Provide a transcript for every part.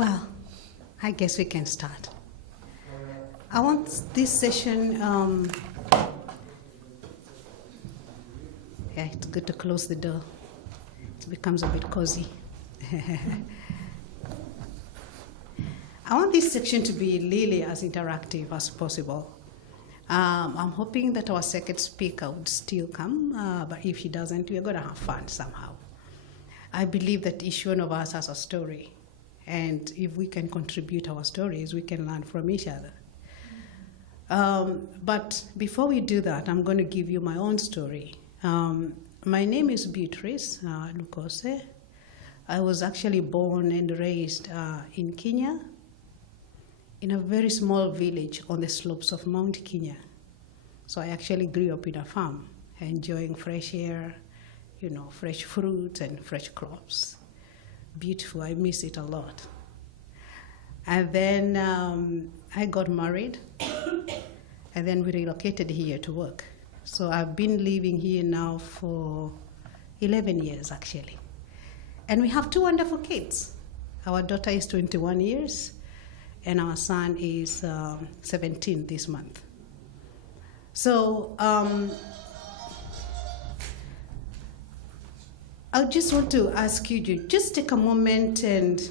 Well, I guess we can start. I want this session, yeah, it's good to close the door. It becomes a bit cozy. I want this section to be really as interactive as possible. I'm hoping that our second speaker would still come, but if she doesn't, we're going to have fun somehow. I believe that each one of us has a story, and if we can contribute our stories, we can learn from each other. But before we do that, I'm going to give you my own story. My name is P3-963-Leadership. I was actually born and raised in Kenya, in a very small village on the slopes of Mount Kenya. So I actually grew up in a farm, enjoying fresh air, you know, fresh fruits and fresh crops. Beautiful, I miss it a lot. And then I got married, and then we relocated here to work. So I've been living here now for 11 years, actually. And we have two wonderful kids. Our daughter is 21 years, and our son is 17 this month. So I just want to ask you to just take a moment and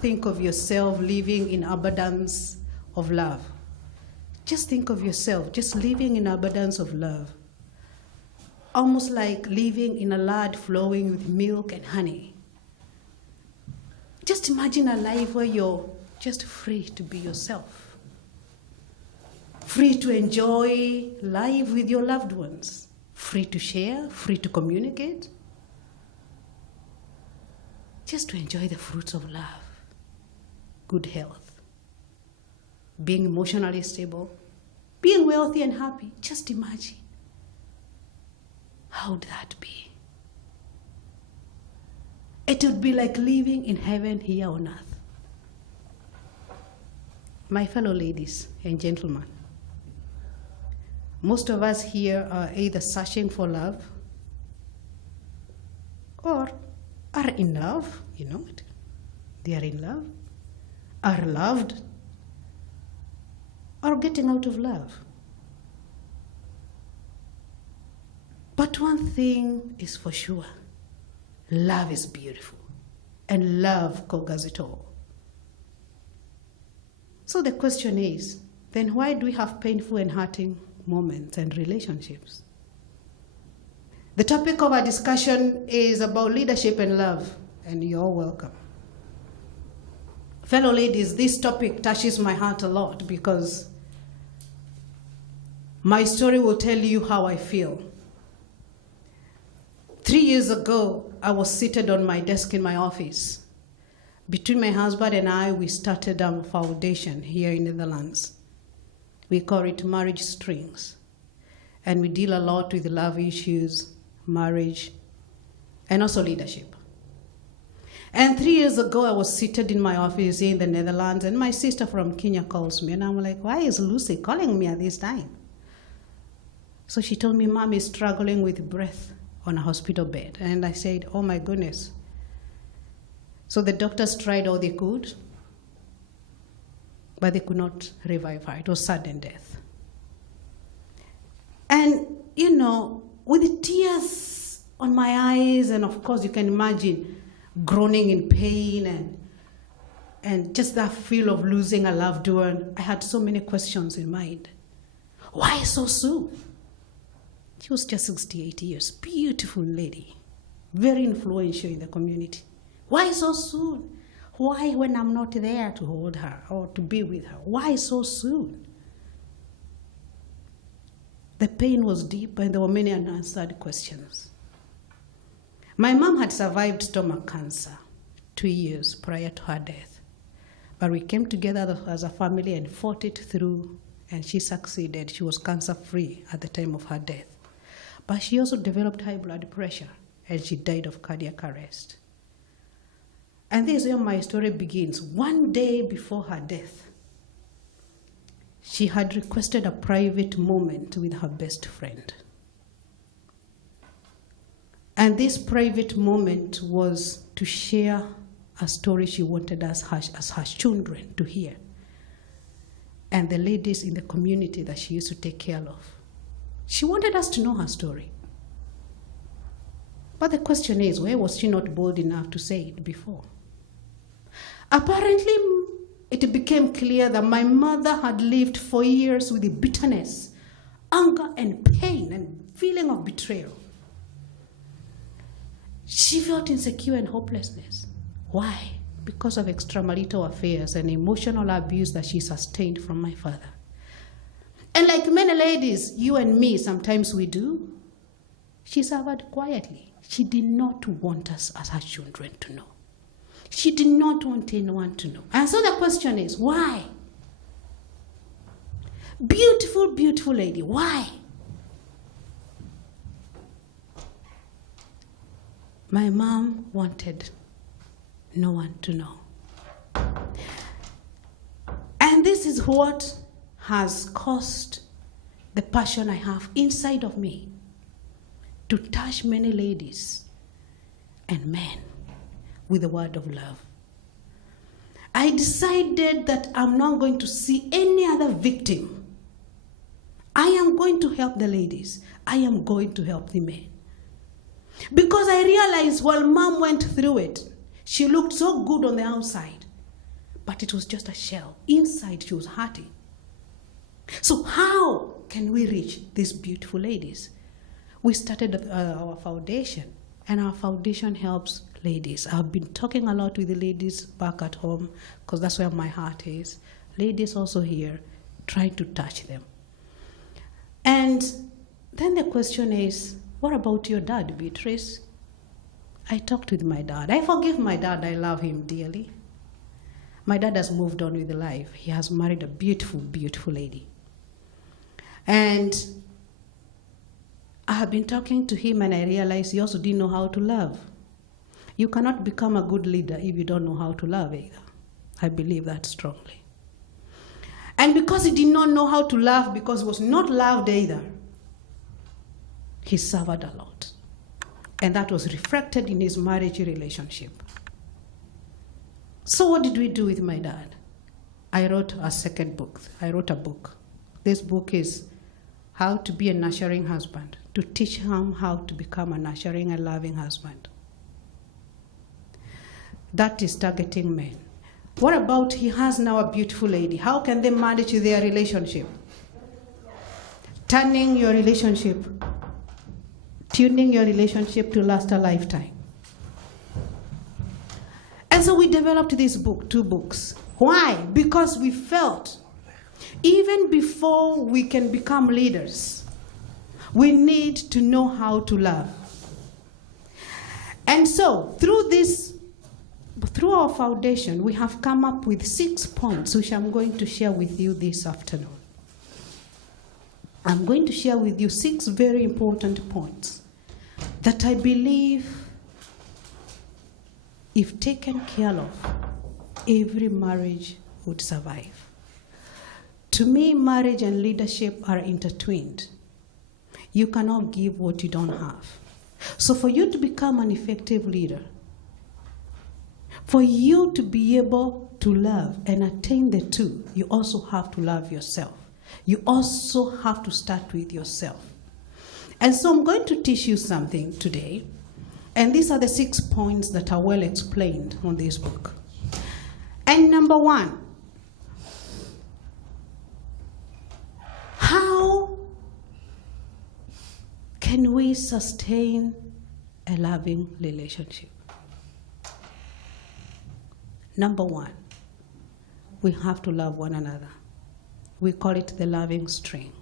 think of yourself living in abundance of love. Just think of yourself just living in abundance of love. Almost like living in a land flowing with milk and honey. Just imagine a life where you're just free to be yourself. Free to enjoy life with your loved ones. Free to share, free to communicate. Just to enjoy the fruits of love. Good health. Being emotionally stable. Being wealthy and happy. Just imagine. How would that be? It would be like living in heaven here on earth. My fellow ladies and gentlemen, most of us here are either searching for love or are in love, you know it. They are in love, are loved, or getting out of love. But one thing is for sure, love is beautiful, and love conquers it all. So the question is, then why do we have painful and hurting moments and relationships? The topic of our discussion is about leadership and love, and you're welcome. Fellow ladies, this topic touches my heart a lot because my story will tell you how I feel. 3 years ago, I was seated on my desk in my office. Between my husband and I, we started a foundation here in the Netherlands. We call it Marriage Strings. And we deal a lot with love issues, marriage, and also leadership. And 3 years ago, I was seated in my office in the Netherlands, and my sister from Kenya calls me, and I'm like, why is Lucy calling me at this time? So she told me, Mom is struggling with breath on a hospital bed. And I said, oh my goodness. So the doctors tried all they could, but they could not revive her. It was sudden death. And, you know, with the tears on my eyes, and of course you can imagine groaning in pain and just that feel of losing a loved one, I had so many questions in mind. Why so soon? She was just 68 years, beautiful lady, very influential in the community. Why so soon? Why when I'm not there to hold her or to be with her? Why so soon? The pain was deep and there were many unanswered questions. My mom had survived stomach cancer 2 years prior to her death. But we came together as a family and fought it through, and she succeeded. She was cancer-free at the time of her death. But she also developed high blood pressure, and she died of cardiac arrest. And this is where my story begins. One day before her death, she had requested a private moment with her best friend. And this private moment was to share a story she wanted us as her children to hear, and the ladies in the community that she used to take care of. She wanted us to know her story. But the question is, why was she not bold enough to say it before? Apparently, it became clear that my mother had lived for years with the bitterness, anger, and pain, and feeling of betrayal. She felt insecure and hopelessness. Why? Because of extramarital affairs and emotional abuse that she sustained from my father. And like many ladies, you and me, sometimes we do, she suffered quietly. She did not want us as her children to know. She did not want anyone to know. And so the question is, why? Beautiful, beautiful lady, why? My mom wanted no one to know. And this is what has caused the passion I have inside of me to touch many ladies and men with the word of love. I decided that I'm not going to see any other victim. I am going to help the ladies. I am going to help the men. Because I realized while mom went through it, she looked so good on the outside, but it was just a shell. Inside, she was hurting. So how can we reach these beautiful ladies? We started our foundation, and our foundation helps ladies. I've been talking a lot with the ladies back at home, because that's where my heart is. Ladies also here, trying to touch them. And then the question is, what about your dad, Beatrice? I talked with my dad. I forgive my dad. I love him dearly. My dad has moved on with life. He has married a beautiful, beautiful lady. And I have been talking to him, and I realized he also didn't know how to love. You cannot become a good leader if you don't know how to love either. I believe that strongly. And because he did not know how to love, because he was not loved either, he suffered a lot. And that was reflected in his marriage relationship. So what did we do with my dad? I wrote a second book. I wrote a book. This book is How to Be a Nurturing Husband, to teach him how to become a nurturing and loving husband. That is targeting men. What about he has now a beautiful lady? How can they manage their relationship? Tuning your relationship to last a lifetime. And so we developed this book, 2 books. Why? Because we felt even before we can become leaders, we need to know how to love. And so through our foundation, we have come up with 6 points, which I'm going to share with you this afternoon. I'm going to share with you 6 very important points that I believe, if taken care of, every marriage would survive. To me, marriage and leadership are intertwined. You cannot give what you don't have. So for you to become an effective leader, for you to be able to love and attain the 2, you also have to love yourself. You also have to start with yourself. And so I'm going to teach you something today. And these are the 6 points that are well explained on this book. And number 1, how can we sustain a loving relationship? Number 1, we have to love one another. We call it the loving string.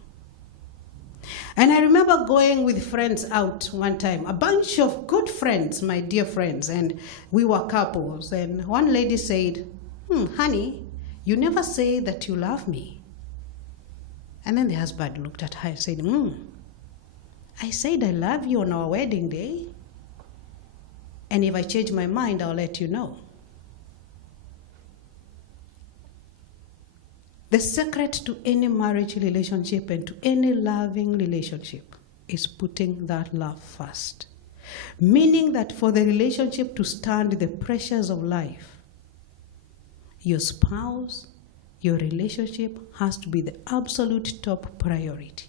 And I remember going with friends out one time, a bunch of good friends, my dear friends, and we were couples. And one lady said, honey, you never say that you love me. And then the husband looked at her and said, I said I love you on our wedding day. And if I change my mind, I'll let you know. The secret to any marriage relationship and to any loving relationship is putting that love first. Meaning that for the relationship to stand the pressures of life, your spouse, your relationship has to be the absolute top priority.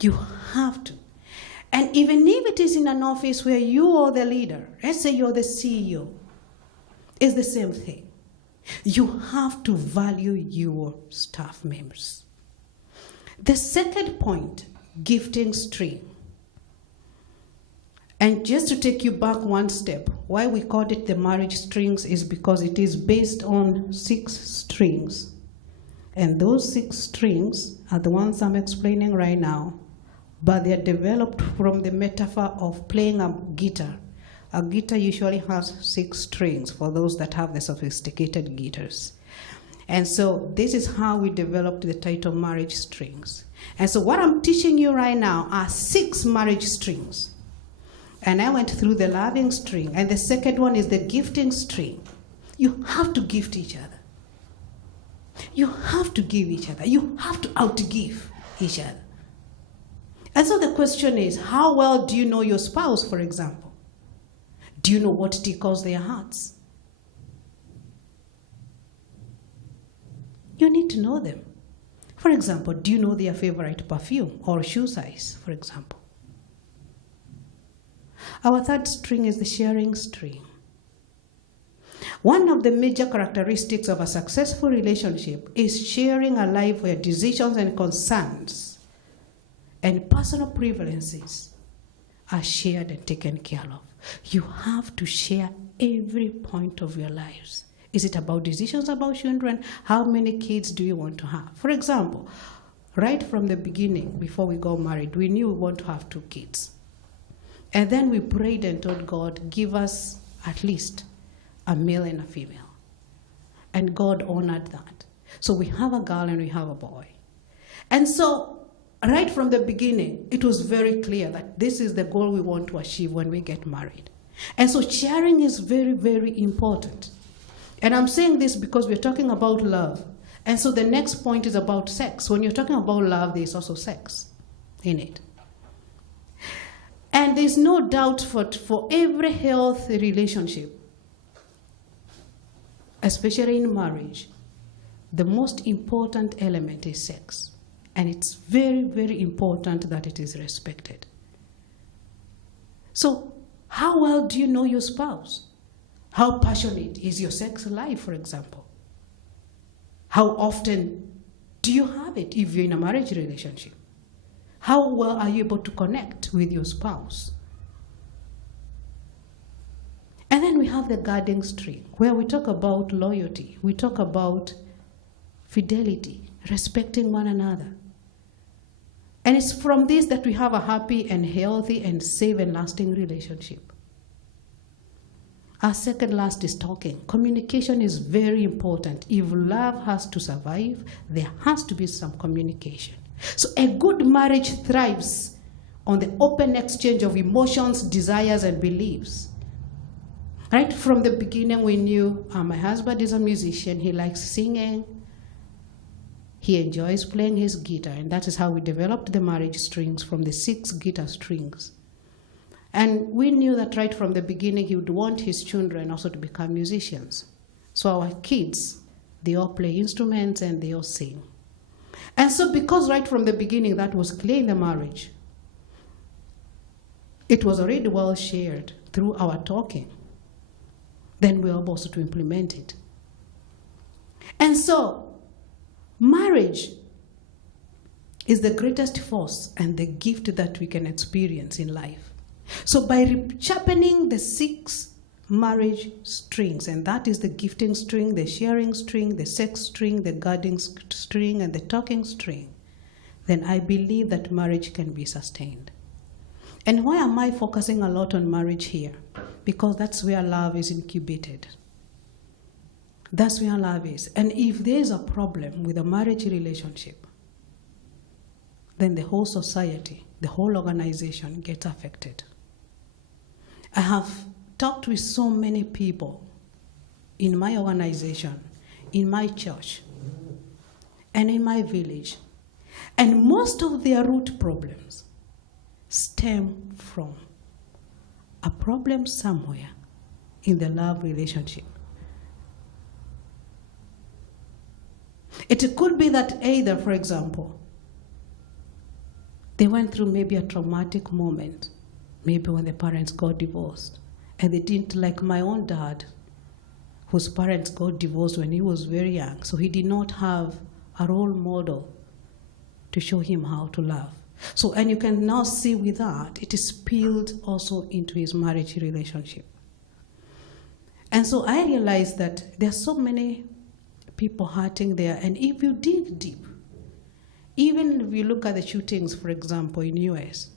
You have to. And even if it is in an office where you are the leader, let's say you're the CEO, it's the same thing. You have to value your staff members. The second point, gifting stream. And just to take you back one step, why we called it the marriage strings is because it is based on 6 strings. And those 6 strings are the ones I'm explaining right now, but they're developed from the metaphor of playing a guitar. A guitar usually has 6 strings for those that have the sophisticated guitars. And so this is how we developed the title marriage strings. And so what I'm teaching you right now are 6 marriage strings. And I went through the loving string, and the second one is the gifting string. You have to gift each other. You have to give each other. You have to outgive each other. And so the question is, how well do you know your spouse, for example? Do you know what tickles their hearts? You need to know them. For example, do you know their favorite perfume or shoe size, for example? Our third string is the sharing string. One of the major characteristics of a successful relationship is sharing a life where decisions and concerns and personal preferences are shared and taken care of. You have to share every point of your lives. Is it about decisions about children? How many kids do you want to have? For example, right from the beginning, before we got married, we knew we want to have 2 kids. And then we prayed and told God, give us at least a male and a female. And God honored that. So we have a girl and we have a boy. And so right from the beginning, it was very clear that this is the goal we want to achieve when we get married. And so sharing is very, very important. And I'm saying this because we're talking about love. And so the next point is about sex. When you're talking about love, there's also sex in it. And there's no doubt for every healthy relationship, especially in marriage, the most important element is sex. And it's very, very important that it is respected. So, how well do you know your spouse? How passionate is your sex life, for example? How often do you have it if you're in a marriage relationship? How well are you able to connect with your spouse? And then we have the guarding string, where we talk about loyalty. We talk about fidelity, respecting one another. And it's from this that we have a happy and healthy and safe and lasting relationship. Our second last is talking. Communication is very important. If love has to survive, there has to be some communication. So a good marriage thrives on the open exchange of emotions, desires, and beliefs. Right from the beginning, we knew my husband is a musician. He likes singing. He enjoys playing his guitar, and that is how we developed the marriage strings from the 6 guitar strings. And we knew that right from the beginning, he would want his children also to become musicians. So our kids, they all play instruments and they all sing. And so because right from the beginning that was clear in the marriage, it was already well shared through our talking, then we were able also to implement it. And so marriage is the greatest force and the gift that we can experience in life. So by sharpening the 6 marriage strings, and that is the gifting string, the sharing string, the sex string, the guarding string, and the talking string, then I believe that marriage can be sustained. And why am I focusing a lot on marriage here? Because that's where love is incubated. That's where love is. And if there's a problem with a marriage relationship, then the whole society, the whole organization gets affected. I have talked with so many people in my organization, in my church, and in my village, and most of their root problems stem from a problem somewhere in the love relationship. It could be that either, for example, they went through maybe a traumatic moment, maybe when the parents got divorced, and they didn't, like my own dad, whose parents got divorced when he was very young, so he did not have a role model to show him how to love. So, and you can now see with that, it is spilled also into his marriage relationship. And so I realized that there are so many people hurting there, and if you dig deep, even if you look at the shootings, for example, in the US,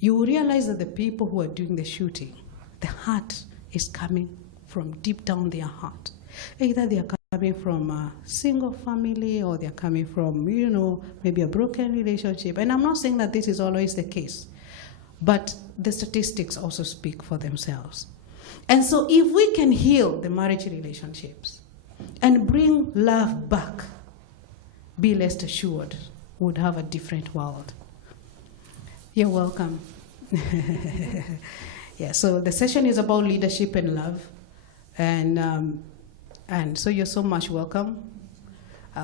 you will realize that the people who are doing the shooting, the hurt is coming from deep down their heart. Either they are coming from a single family, or they're coming from, you know, maybe a broken relationship. And I'm not saying that this is always the case, but the statistics also speak for themselves. And so if we can heal the marriage relationships and bring love back, be rest assured, we would have a different world. You're welcome. Yeah, so the session is about leadership and love. And so you're so much welcome.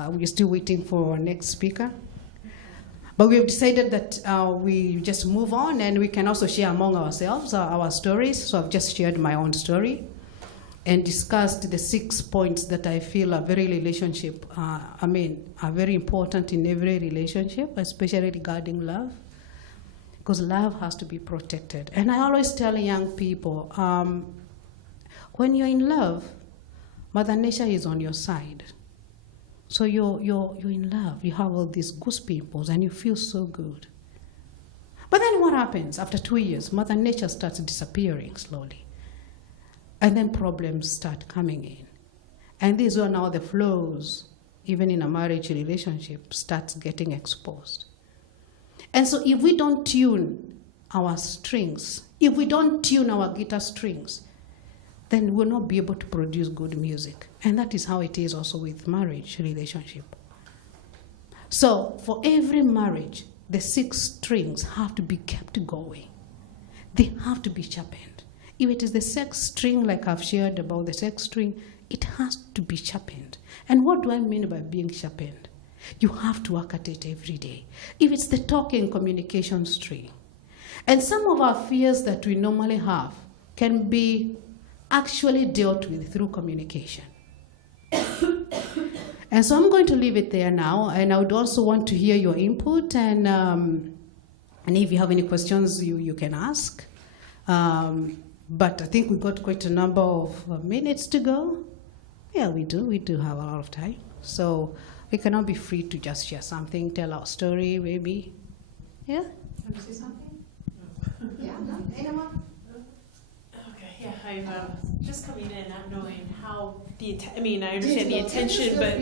We're still waiting for our next speaker. But we've decided that we just move on, and we can also share among ourselves our stories. So I've just shared my own story and discussed the 6 points that I feel are very are very important in every relationship, especially regarding love, because love has to be protected. And I always tell young people, when you're in love, Mother Nature is on your side. So you're in love, you have all these goose pimples, and you feel so good. But then what happens? After 2 years, Mother Nature starts disappearing slowly. And then problems start coming in. And these are now the flaws, even in a marriage relationship, starts getting exposed. And so if we don't tune our strings, if we don't tune our guitar strings, then we'll not be able to produce good music. And that is how it is also with marriage relationship. So for every marriage, the 6 strings have to be kept going. They have to be sharpened. If it is the sex string, like I've shared about the sex string, it has to be sharpened. And what do I mean by being sharpened? You have to work at it every day. If it's the talking communication string, and some of our fears that we normally have can be actually dealt with through communication. And so I'm going to leave it there now, and I would also want to hear your input, and if you have any questions, you can ask. But I think we've got quite a number of minutes to go. Yeah, we do have a lot of time. So we cannot be free to just share something, tell our story, maybe. Yeah? Want to say something? Yeah, no? Anyone? Yeah, I've just coming in, not knowing how I understand the intention, but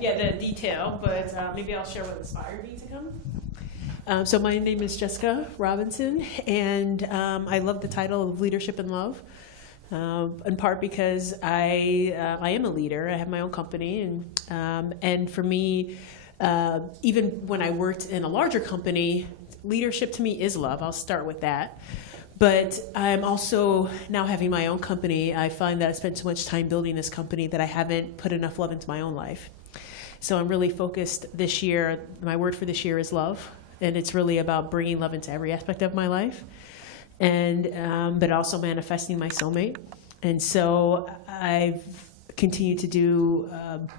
yeah, the detail. But maybe I'll share what inspired me to come. So my name is Jessica Robinson, and I love the title of Leadership and Love, in part because I am a leader. I have my own company, and for me, even when I worked in a larger company, leadership to me is love. I'll start with that. But I'm also now having my own company. I find that I spent so much time building this company that I haven't put enough love into my own life. So I'm really focused this year. My word for this year is love. And it's really about bringing love into every aspect of my life. And but also manifesting my soulmate. And so I've continued to do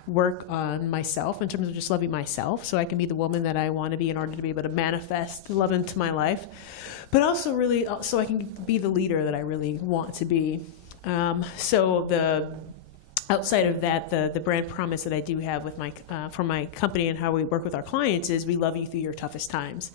work on myself in terms of just loving myself so I can be the woman that I want to be in order to be able to manifest love into my life. But also really, so I can be the leader that I really want to be. So outside of that, the brand promise that I do have with for my company and how we work with our clients is we love you through your toughest times.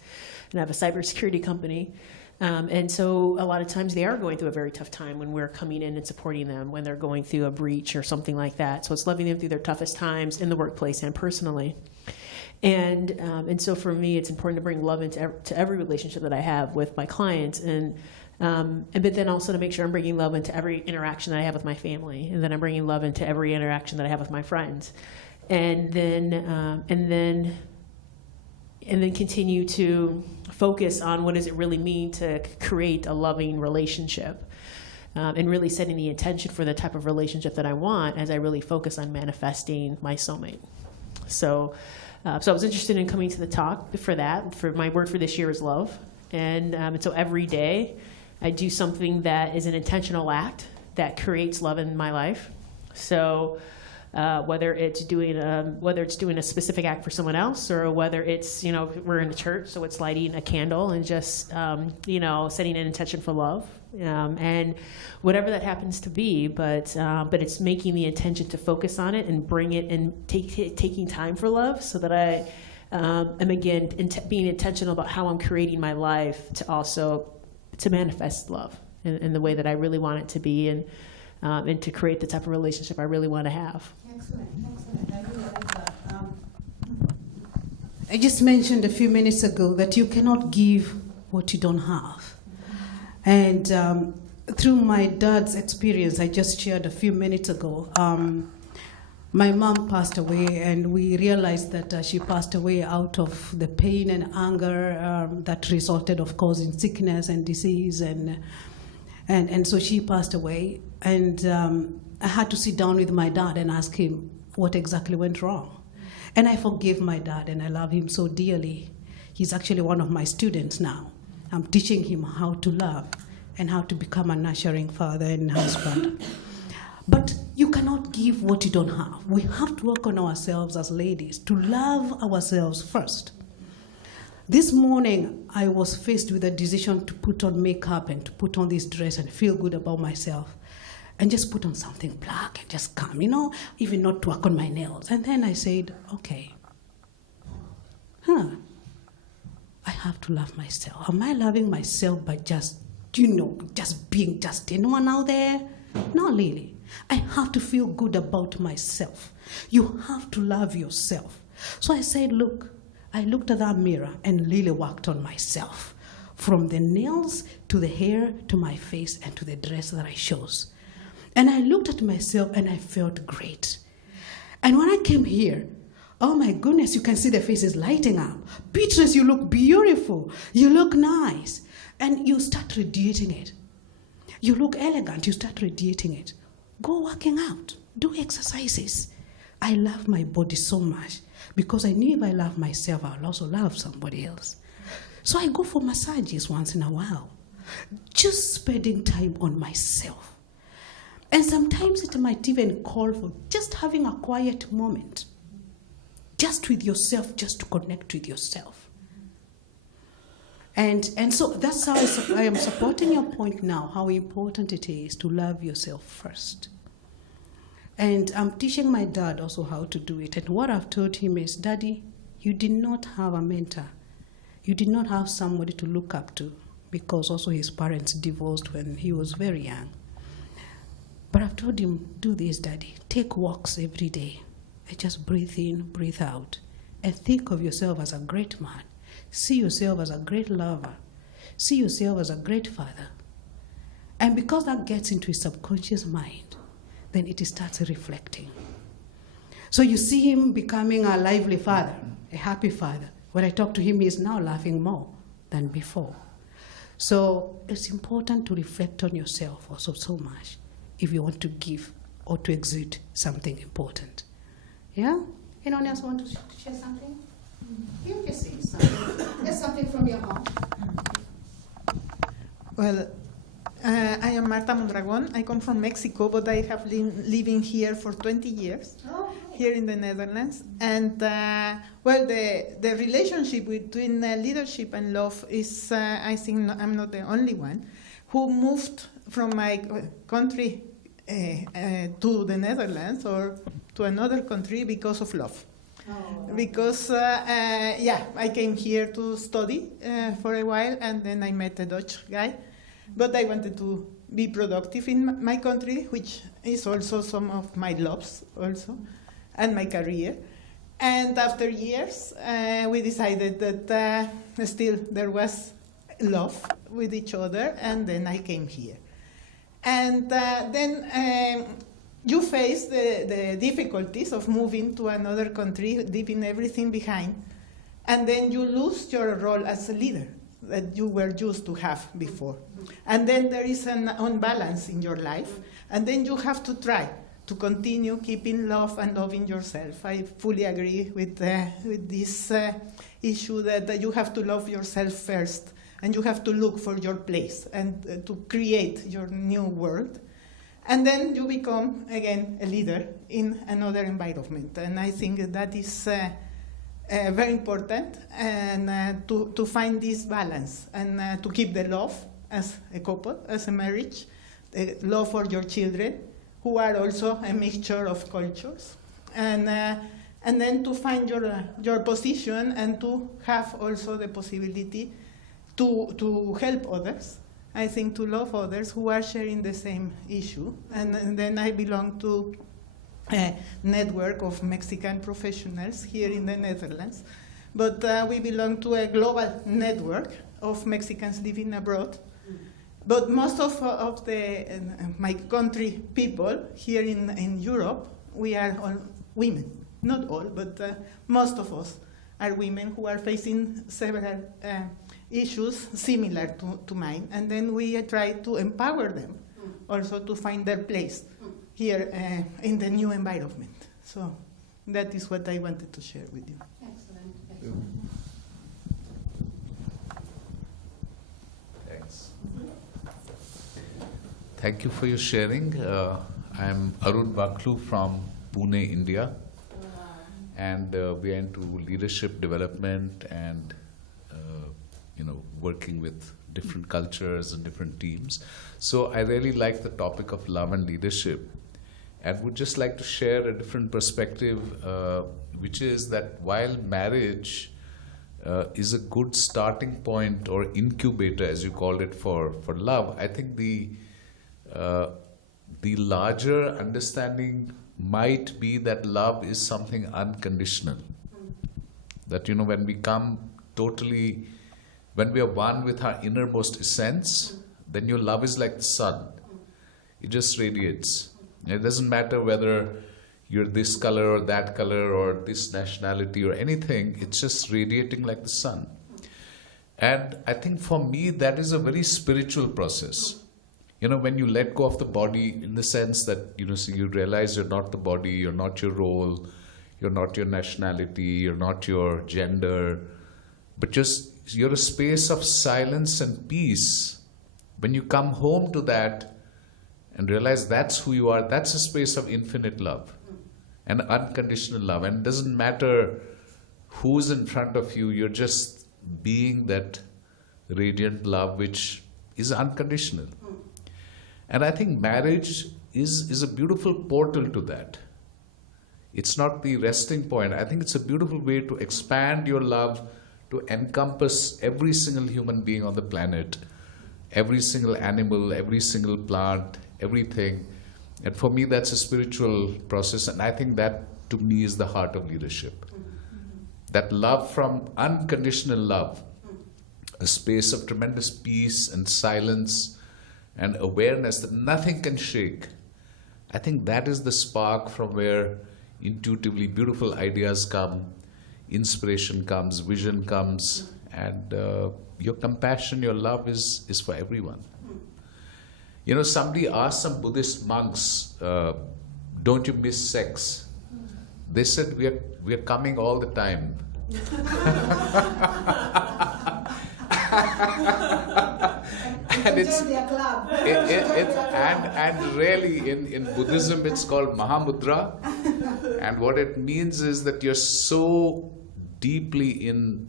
And I have a cybersecurity company. And so a lot of times they are going through a very tough time when we're coming in and supporting them when they're going through a breach or something like that. So it's loving them through their toughest times in the workplace and personally. And so for me, it's important to bring love into every relationship that I have with my clients, but then also to make sure I'm bringing love into every interaction that I have with my family, and then I'm bringing love into every interaction that I have with my friends, and then continue to focus on what does it really mean to create a loving relationship. and really setting the intention for the type of relationship that I want as I really focus on manifesting my soulmate. So I was interested in coming to the talk for that. For my word for this year is love. And so every day I do something that is an intentional act that creates love in my life. So whether it's doing a specific act for someone else, or whether it's, we're in a church, so it's lighting a candle and just, setting an intention for love, and whatever that happens to be. But it's making the intention to focus on it and bring it and taking time for love, so that I am again being intentional about how I'm creating my life to manifest love in the way that I really want it to be, and to create the type of relationship I really want to have. Excellent. I really like that. I just mentioned a few minutes ago that you cannot give what you don't have. And through my dad's experience, I just shared a few minutes ago, my mom passed away, and we realized that she passed away out of the pain and anger that resulted, of course, in sickness and disease. And so she passed away, and I had to sit down with my dad and ask him what exactly went wrong. And I forgave my dad, and I love him so dearly. He's actually one of my students now. I'm teaching him how to love and how to become a nurturing father and husband. But you cannot give what you don't have. We have to work on ourselves as ladies, to love ourselves first. This morning, I was faced with a decision to put on makeup and to put on this dress and feel good about myself, and just put on something black and just come, even not to work on my nails. And then I said, okay, I have to love myself. Am I loving myself by just being just anyone out there? Not really. I have to feel good about myself. You have to love yourself. So I said, look, I looked at that mirror and really worked on myself, from the nails to the hair to my face and to the dress that I chose. And I looked at myself and I felt great. And when I came here, oh my goodness, you can see the faces lighting up. Beatrice, you look beautiful. You look nice. And you start radiating it. You look elegant, you start radiating it. Go working out, do exercises. I love my body so much because I knew if I love myself, I'll also love somebody else. So I go for massages once in a while, just spending time on myself. And sometimes it might even call for just having a quiet moment, just with yourself, just to connect with yourself. And so that's how I am supporting your point now, how important it is to love yourself first. And I'm teaching my dad also how to do it. And what I've told him is, Daddy, you did not have a mentor. You did not have somebody to look up to, because also his parents divorced when he was very young. But I've told him, do this, Daddy. Take walks every day. And just breathe in, breathe out. And think of yourself as a great man. See yourself as a great lover. See yourself as a great father. And because that gets into his subconscious mind, then it starts reflecting. So you see him becoming a lively father, a happy father. When I talk to him, he's now laughing more than before. So it's important to reflect on yourself also so much if you want to give or to exude something important. Yeah? Anyone else want to share something? You can say something. There's something from your heart. Well, I am Marta Mondragon. I come from Mexico, but I have been living here for 20 years, here in the Netherlands. And, the relationship between leadership and love is, I think I'm not the only one, who moved from my country to the Netherlands or to another country because of love. Because, I came here to study for a while, and then I met a Dutch guy. But I wanted to be productive in my country, which is also some of my loves also, and my career. And after years, we decided that still there was love with each other, and then I came here. And then you face the difficulties of moving to another country, leaving everything behind, and then you lose your role as a leader. that you were used to have before. And then there is an unbalance in your life, and then you have to try to continue keeping love and loving yourself. I fully agree with this issue that you have to love yourself first, and you have to look for your place and to create your new world. And then you become, again, a leader in another environment. And I think that is very important, and to find this balance, and to keep the love as a couple, as a marriage, the love for your children, who are also a mixture of cultures, and then to find your position, and to have also the possibility to help others. I think to love others who are sharing the same issue. And then I belong to a network of Mexican professionals here in the Netherlands, but we belong to a global network of Mexicans living abroad. But most of my country people here in Europe, we are all women. Not all, but most of us are women who are facing several issues similar to mine. And then we try to empower them also to find their place here in the new environment. So that is what I wanted to share with you. Excellent. Thanks. Thank you for your sharing. I'm Arun Baklu from Pune, India. And we are into leadership development and working with different cultures and different teams. So I really like the topic of love and leadership, and would just like to share a different perspective, which is that while marriage is a good starting point or incubator, as you called it, for love, I think the larger understanding might be that love is something unconditional. That, when we come totally, when we are one with our innermost essence, then your love is like the sun. It just radiates. It doesn't matter whether you're this color or that color or this nationality or anything, it's just radiating like the sun. And I think for me, that is a very spiritual process. When you let go of the body, in the sense that, so you realize you're not the body, you're not your role, you're not your nationality, you're not your gender, but you're a space of silence and peace. When you come home to that and realize that's who you are, that's a space of infinite love and unconditional love. And it doesn't matter who's in front of you, you're just being that radiant love which is unconditional. And I think marriage is a beautiful portal to that. It's not the resting point. I think it's a beautiful way to expand your love to encompass every single human being on the planet, every single animal, every single plant, everything. And for me, that's a spiritual process, and I think that, to me, is the heart of leadership. That love from unconditional love, a space of tremendous peace and silence and awareness that nothing can shake. I think that is the spark from where intuitively beautiful ideas come, inspiration comes, vision comes, and your compassion, your love is for everyone. Somebody asked some Buddhist monks, don't you miss sex? They said, we are coming all the time. And and really in Buddhism it's called Mahamudra, and what it means is that you're so deeply in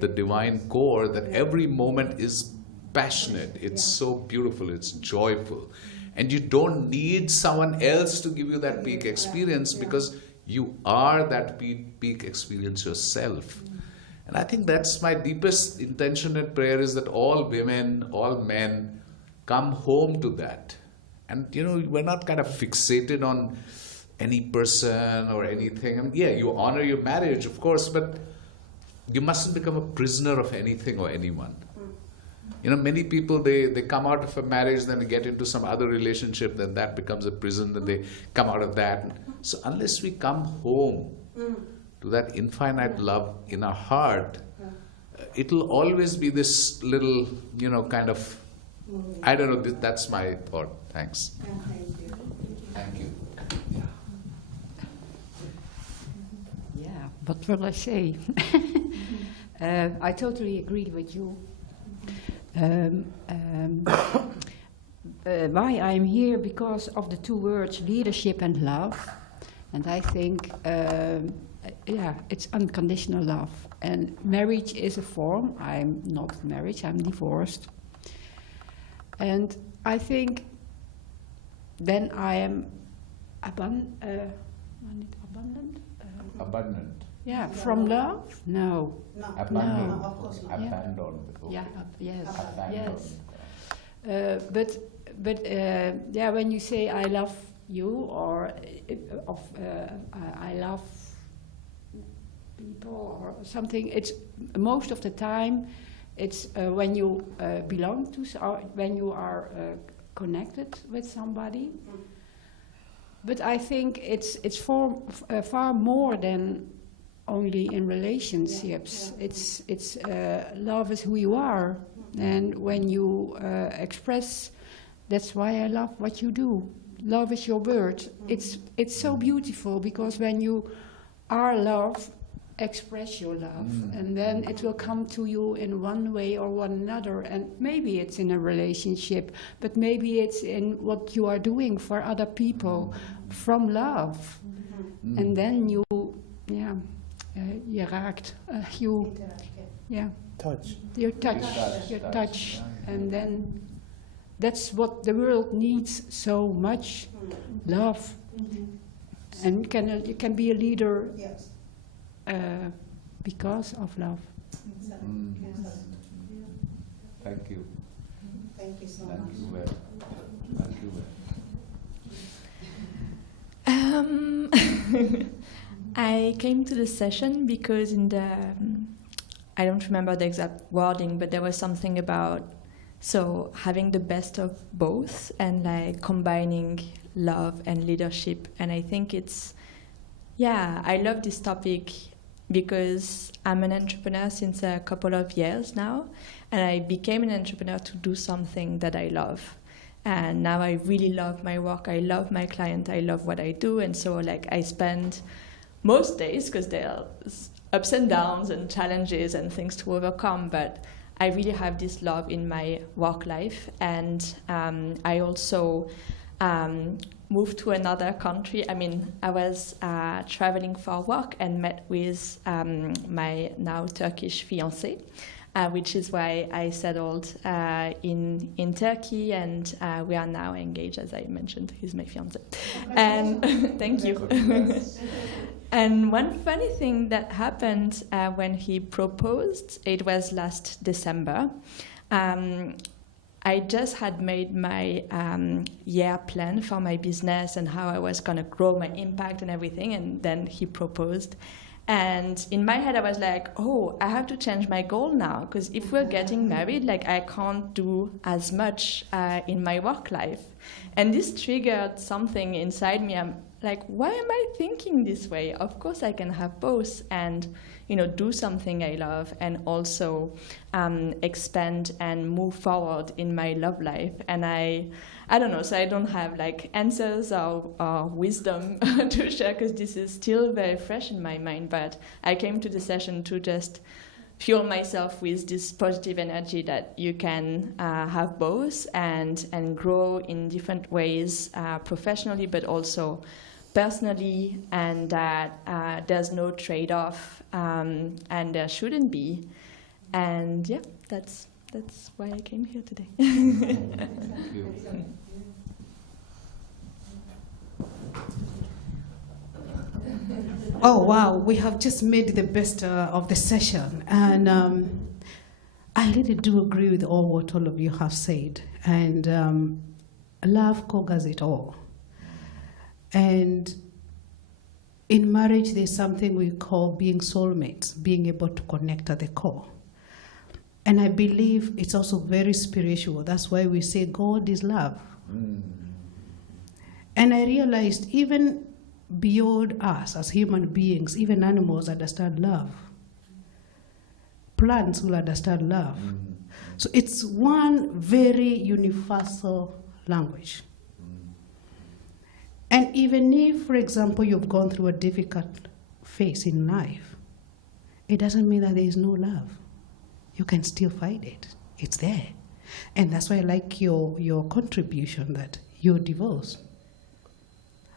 the divine core that every moment is passionate, it's so beautiful, it's joyful, and you don't need someone else to give you that peak experience, because you are that peak experience yourself. And I think that's my deepest intention and prayer, is that all women, all men come home to that. And we're not kind of fixated on any person or anything. I mean, yeah, you honor your marriage, of course, but you mustn't become a prisoner of anything or anyone. Many people, they come out of a marriage, then they get into some other relationship, then that becomes a prison, then they come out of that. So unless we come home to that infinite love in our heart, it'll always be this little, kind of, I don't know, that's my thought. Thanks. Thank you. Yeah, what will I say? I totally agree with you. Why I'm here? Because of the two words leadership and love. And I think, it's unconditional love. And marriage is a form. I'm not married, I'm divorced. And I think then I am abundant. Abundant. Yeah, from love? No. Abandoned. No. Of course not. Abandoned. Okay. Yeah, yes, Abandoned. yes. But when you say I love you, or I love people or something, it's most of the time it's when you belong to, or when you are connected with somebody. But I think it's far more than only in relationships. It's love is who you are, and when you express, that's why I love what you do. Love is your word. It's so beautiful, because when you are love, express your love, and then it will come to you in one way or one another. And maybe it's in a relationship, but maybe it's in what you are doing for other people from love. And then you raakt, Touch. your touch, and then that's what the world needs so much, love. And you can be a leader because of love. Thank you. Thank you so Thank much. you well. Thank you well. I came to the session because in the, I don't remember the exact wording, but there was something about having the best of both and like combining love and leadership. And I think I love this topic because I'm an entrepreneur since a couple of years now, and I became an entrepreneur to do something that I love. And now I really love my work, I love my client, I love what I do, and so like I spend most days, because there are ups and downs and challenges and things to overcome, but I really have this love in my work life. And I also moved to another country. I mean, I was traveling for work and met with my now Turkish fiancé, which is why I settled in Turkey, and we are now engaged, as I mentioned. He's my fiancé. And thank you. And one funny thing that happened when he proposed, it was last December. I just had made my year plan for my business and how I was going to grow my impact and everything, and then he proposed. And in my head, I was like, oh, I have to change my goal now, because if we're getting married, like I can't do as much in my work life. And this triggered something inside me. I'm like, why am I thinking this way? Of course I can have both and, do something I love and also expand and move forward in my love life. And I don't know, so I don't have like answers or wisdom to share, because this is still very fresh in my mind, but I came to the session to just fuel myself with this positive energy that you can have both and grow in different ways, professionally, but also personally, and that there's no trade-off, and there shouldn't be. And yeah, that's why I came here today. Thank you. Oh wow, we have just made the best of the session, and I really do agree with what all of you have said, and love conquers it all. And in marriage, there's something we call being soulmates, being able to connect at the core. And I believe it's also very spiritual. That's why we say God is love. And I realized even beyond us as human beings, even animals understand love. plants will understand love. So it's one very universal language. And even if, for example, you've gone through a difficult phase in life, it doesn't mean that there is no love. You can still find it. It's there. And that's why I like your contribution that you're divorced,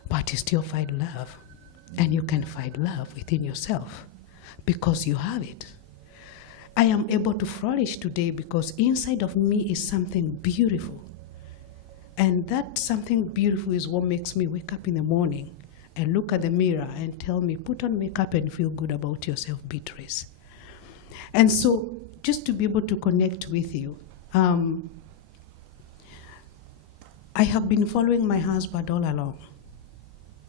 but you still find love. And you can find love within yourself because you have it. I am able to flourish today because inside of me is something beautiful. And that something beautiful is what makes me wake up in the morning and look at the mirror and tell me, put on makeup and feel good about yourself, Beatrice. And so just to be able to connect with you, I have been following my husband all along.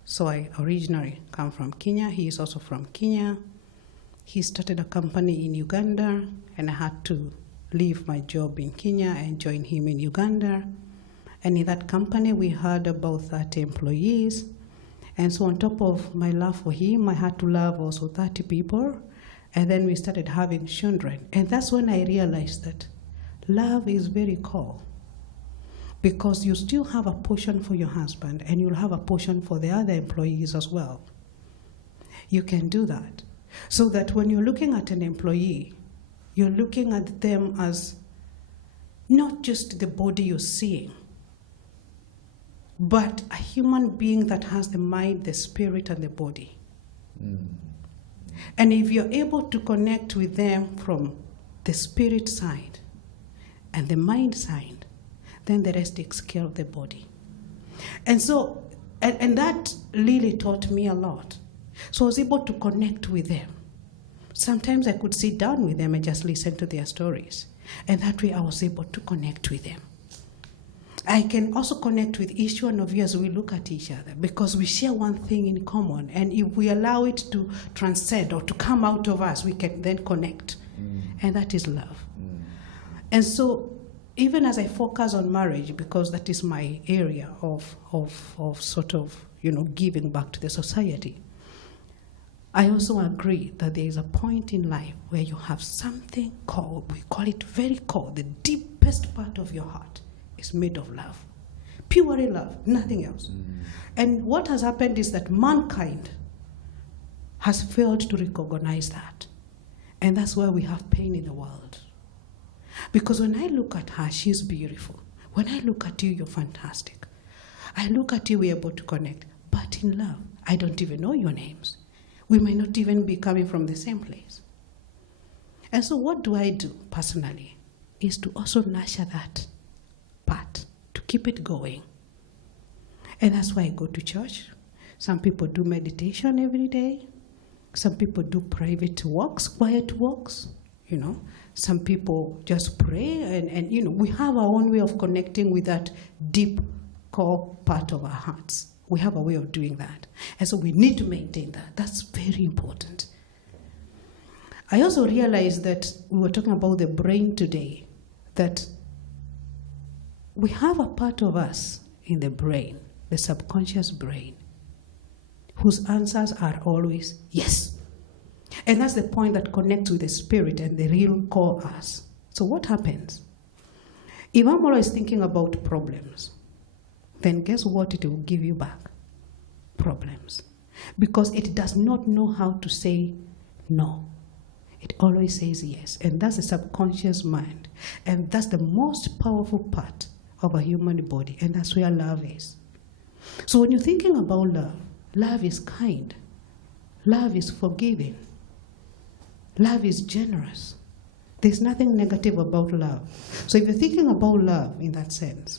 So I originally come from Kenya. He is also from Kenya. He started a company in Uganda, and I had to leave my job in Kenya and join him in Uganda. And in that company, we had about 30 employees. And so on top of my love for him, I had to love also 30 people. And then we started having children. And that's when I realized that love is very core. Because you still have a portion for your husband, and you'll have a portion for the other employees as well. You can do that. So that when you're looking at an employee, you're looking at them as not just the body you're seeing, but a human being that has the mind, the spirit, and the body. And if you're able to connect with them from the spirit side and the mind side, then the rest takes care of the body. And so, and that really taught me a lot. So I was able to connect with them. Sometimes I could sit down with them and just listen to their stories. And that way I was able to connect with them. I can also connect with each one of you as we look at each other, because we share one thing in common. And if we allow it to transcend or to come out of us, we can then connect. And that is love. And so even as I focus on marriage, because that is my area of sort of, giving back to the society, I also agree that there is a point in life where you have something called, we call it very core, the deepest part of your heart is made of love. Purely love, nothing else. And what has happened is that mankind has failed to recognize that. And that's why we have pain in the world. Because when I look at her, she's beautiful. When I look at you, you're fantastic. I look at you, we're able to connect. But in love, I don't even know your names. We might not even be coming from the same place. And so what do I do personally is to also nurture that part, to keep it going. And that's why I go to church. Some people do meditation every day. Some people do private walks, quiet walks, Some people just pray, and we have our own way of connecting with that deep core part of our hearts. We have a way of doing that. And so we need to maintain that. That's very important. I also realized that we were talking about the brain today, that we have a part of us in the brain, the subconscious brain, whose answers are always yes. And that's the point that connects with the spirit and the real core us. So what happens? If I'm always thinking about problems, then guess what it will give you back? Problems. Because it does not know how to say no. It always says yes. And that's the subconscious mind. And that's the most powerful part of a human body. And that's where love is. So when you're thinking about love, love is kind. Love is forgiving. Love is generous. There's nothing negative about love. So if you're thinking about love in that sense,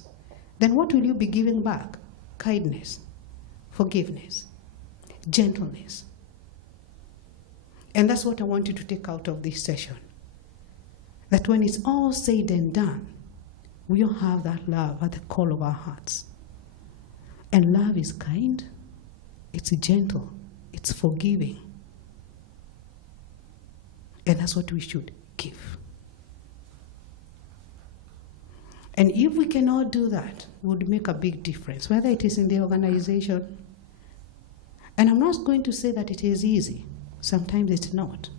then what will you be giving back? Kindness, forgiveness, gentleness. And that's what I want you to take out of this session. That when it's all said and done, we all have that love at the core of our hearts. And love is kind, it's gentle, it's forgiving. And that's what we should give. And if we cannot do that, it would make a big difference, whether it is in the organization. And I'm not going to say that it is easy. Sometimes it's not.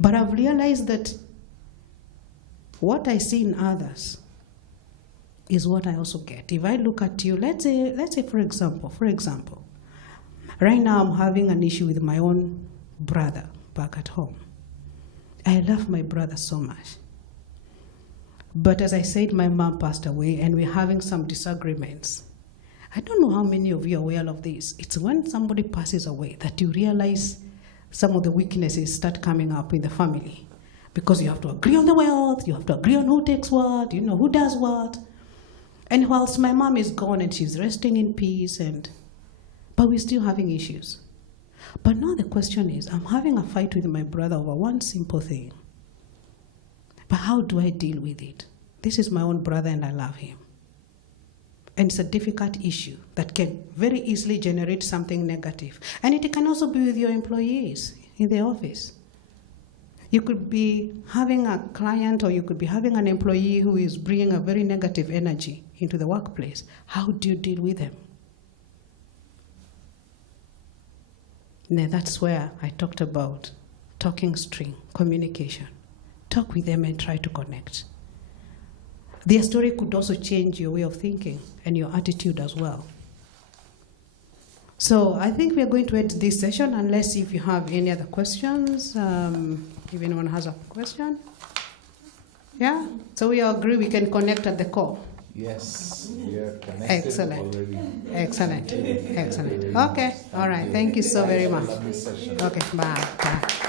But I've realized that what I see in others is what I also get. If I look at you, let's say for example, right now I'm having an issue with my own brother back at home. I love my brother so much. But as I said, my mom passed away and we're having some disagreements. I don't know how many of you are aware of this. It's when somebody passes away that you realize some of the weaknesses start coming up in the family. Because you have to agree on the wealth, you have to agree on who takes what, you know, who does what. And whilst my mom is gone and she's resting in peace, but we're still having issues. But now the question is, I'm having a fight with my brother over one simple thing. But how do I deal with it? This is my own brother and I love him. And it's a difficult issue that can very easily generate something negative. And it can also be with your employees in the office. You could be having a client or you could be having an employee who is bringing a very negative energy into the workplace. How do you deal with them? Now that's where I talked about talking string, communication. Talk with them and try to connect. Their story could also change your way of thinking and your attitude as well. So I think we are going to end this session unless if you have any other questions. If anyone has a question. Yeah? So we all agree we can connect at the call. Yes, we are connected Excellent. already. Excellent. Excellent. Okay. All right. Thank you so very much. Lovely session. Okay. Bye. Bye.